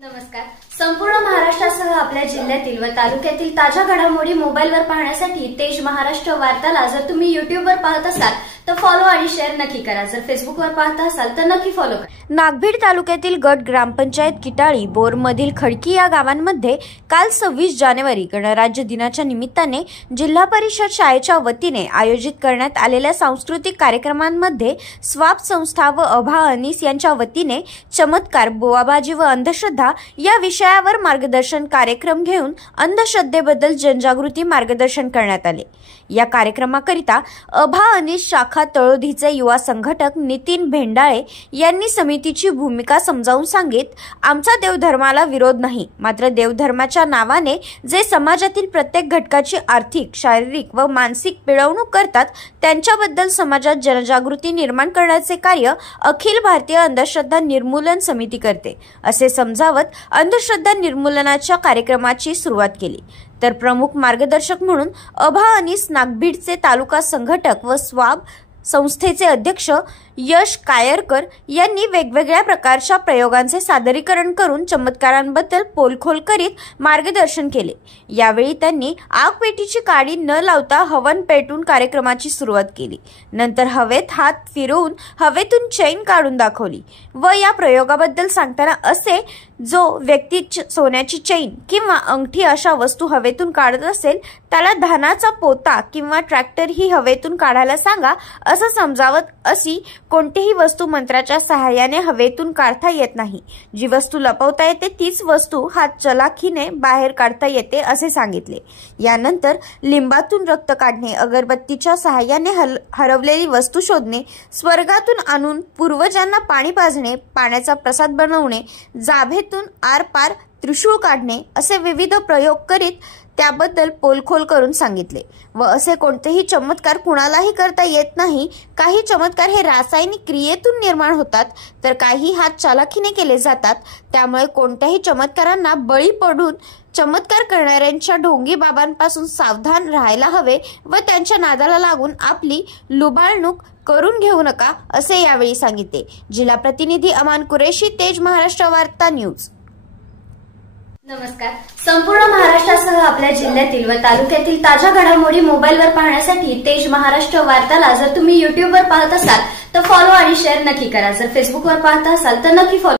नमस्कार. संपूर्ण महाराष्ट्रासह आपल्या जिल्ह्यातील व तालुक्यातील ताज्या घडामोडी मोबाईलवर पाहण्यासाठी तेज महाराष्ट्र वार्ताला जर तुम्ही युट्यूबवर पाहत असाल तर फॉलो आणि शेअर नक्की करा. जर फेसबुकवर पाहत असाल तर नक्की फॉलो करा. नागभीड तालुक्यातील गट ग्रामपंचायत किटाळी बोरमधील खडकी या गावांमध्ये काल 26 जानेवारी गणराज्य दिनाच्या निमित्ताने जिल्हा परिषद शाळेच्या वतीने आयोजित करण्यात आलेल्या सांस्कृतिक कार्यक्रमांमध्ये स्वाप संस्था व अभा अनीस यांच्या वतीने चमत्कार, बुवाबाजी व अंधश्रद्धा या विषयावर मार्गदर्शन कार्यक्रम घेऊन अंधश्रद्धेबद्दल जनजागृती मार्गदर्शन करण्यात आले. या कार्यक्रमाकरिता अभा अनीस शाखा तळोधीचे युवा संघटक नितीन भेंडाळे यांनी समितीची भूमिका समजावून सांगित, आमचा देवधर्माला विरोध नाही, मात्र देवधर्माच्या नावाने जे समाजातील प्रत्येक घटकाची आर्थिक, शारीरिक व मानसिक पिळवणूक करतात त्यांच्याबद्दल समाजात जनजागृती निर्माण करण्याचे कार्य अखिल भारतीय अंधश्रद्धा निर्मूलन समिती करते, असे समजावत अंधश्रद्धा निर्मूलनाच्या कार्यक्रमाची सुरुवात केली. तर प्रमुख मार्गदर्शक म्हणून अभा अनीस नागभीडचे तालुका संघटक व स्वाब संस्थेचे अध्यक्ष यश कायरकर यांनी वेगवेगळ्या प्रकारच्या प्रयोगांचे सादरीकरण करून चमत्कारांबद्दल पोलखोल करीत मार्गदर्शन केले. यावेळी त्यांनी आगपेटीची काडी न लावता हवन पेटून कार्यक्रमाची सुरुवात केली. नंतर हवेत हात फिरवून हवेतून चैन काढून दाखवली व या प्रयोगाबद्दल सांगताना असे, जो व्यक्ती सोन्याची चैन किंवा अंगठी अशा वस्तू हवेतून काढत असेल त्याला धानाचा पोता किंवा ट्रॅक्टर ही हवेतून काढायला सांगा, असं समजावत अशी कोणतीही वस्तू मंत्राच्या सहाय्याने हवेतून काढता येत नाही. जी वस्तू लपवता येते तीच वस्तू हात चलाखीने बाहेर काढता येते असे सांगितले. यानंतर लिंबातून रक्त काढणे, अगरबत्तीच्या सहाय्याने हरवलेली वस्तू शोधणे, स्वर्गातून आणून पूर्वजांना पाणी पाजणे, पाण्याचा प्रसाद बनवणे, जाभेतून आरपार त्रिशूळ काढणे असे विविध प्रयोग करीत त्याबद्दल पोलखोल करून सांगितले. व असे कोणतेही चमत्कार कुणालाही करता येत नाही. काही चमत्कार हे रासायनिक क्रियेतून निर्माण होतात तर काही हात चालाखीने केले जातात. त्यामुळे कोणत्याही चमत्कारांना बळी पडून चमत्कार करणाऱ्यांच्या ढोंगी बाबांपासून सावधान राहायला हवे व त्यांच्या नादाला लागून आपली लुबाडणूक करून घेऊ नका, असे यावेळी सांगितले. जिल्हा प्रतिनिधी अमान कुरेशी, तेज महाराष्ट्र वार्ता न्यूज. नमस्कार. संपूर्ण महाराष्ट्रासह आपल्या जिल्ह्यातील व तालुक्यातील ताज्या घडामोडी मोबाईलवर पाहण्यासाठी तेज महाराष्ट्र वार्ताला जर तुम्ही युट्यूबवर पाहत असाल तर फॉलो आणि शेअर नक्की करा. जर फेसबुकवर पाहत असाल तर नक्की फॉलो